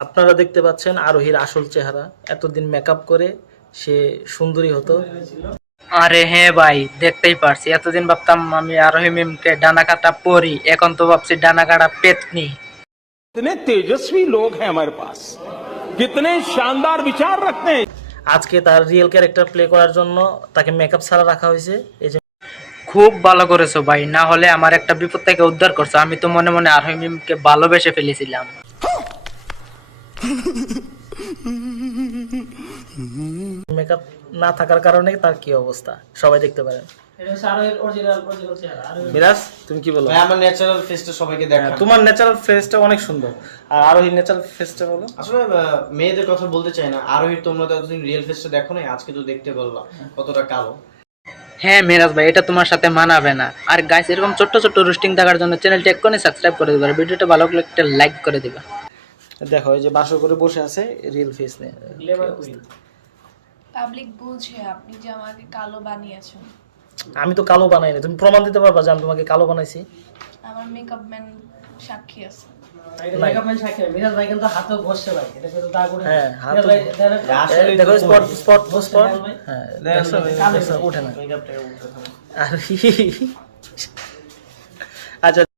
আপনারা দেখতে পাচ্ছেন আরোহীর আসল চেহারা। এতদিন মেকআপ করে সে সুন্দরী হতো। আরে হ্যাঁ ভাই, দেখতেই পারছি। এতদিন ভাবতাম আমি আরোহী মিমকে ডানা কাটা পরি, এখন তো ভাবছি ডানা কাটা পেতনি। कितने तेजस्वी लोग हैं हमारे पास, कितने शानदार विचार रखते हैं। আজকে তার রিয়েল ক্যারেক্টার প্লে করার জন্য তাকে মেকআপ ছাড়া রাখা হয়েছে। এই যে খুব ভালো করেছো ভাই, না হলে আমার একটা বিপদ থেকে উদ্ধার করছো। আমি তো মনে মনে আরোহী মিমকে ভালোবেসে ফেলেছিলাম। মেকআপ না থাকার কারণে তার কি অবস্থা সবাই দেখতে পারেন। মিরাজ, তুমি কি বলো? ভাই আমার ন্যাচারাল ফেসটা সবাইকে দেখা। তোমার ন্যাচারাল ফেসটা অনেক সুন্দর, আর আরোহীর ন্যাচারাল ফেসটা বলো। আসলে মেয়েদের কথা বলতে চাই না, আরোহীর তোমরা তো এতদিন রিয়েল ফেসটা দেখো না, আজকে তো দেখতে বললাম কতটা কালো। হ্যাঁ মিরাজ ভাই, এটা তোমার সাথে মানাবে না। আর গাইস, এরকম ছোট্ট ছোট্ট রোস্টিং দেখার জন্য চ্যানেলটি এক্ষুনি সাবস্ক্রাইব করে দিবে, ভিডিওটা ভালো লাগলে একটা লাইক করে দিবে। দেখো, এই যে বাসর করে বসে আছে রিয়েল ফেস নিয়ে। পাবলিক বুঝে আপনি যে আমাকে কালো বানিয়েছেন। আমি তো কালো বানাইনি, তুমি প্রমাণ দিতে পারবা যে আমি তোমাকে কালো বানাইছি? আমার মেকআপ ম্যান সাক্ষী আছে। হ্যাঁ, হাত দেখো, স্পট স্পট স্পট। হ্যাঁ, দেখছো, উঠে না। আর আচ্ছা।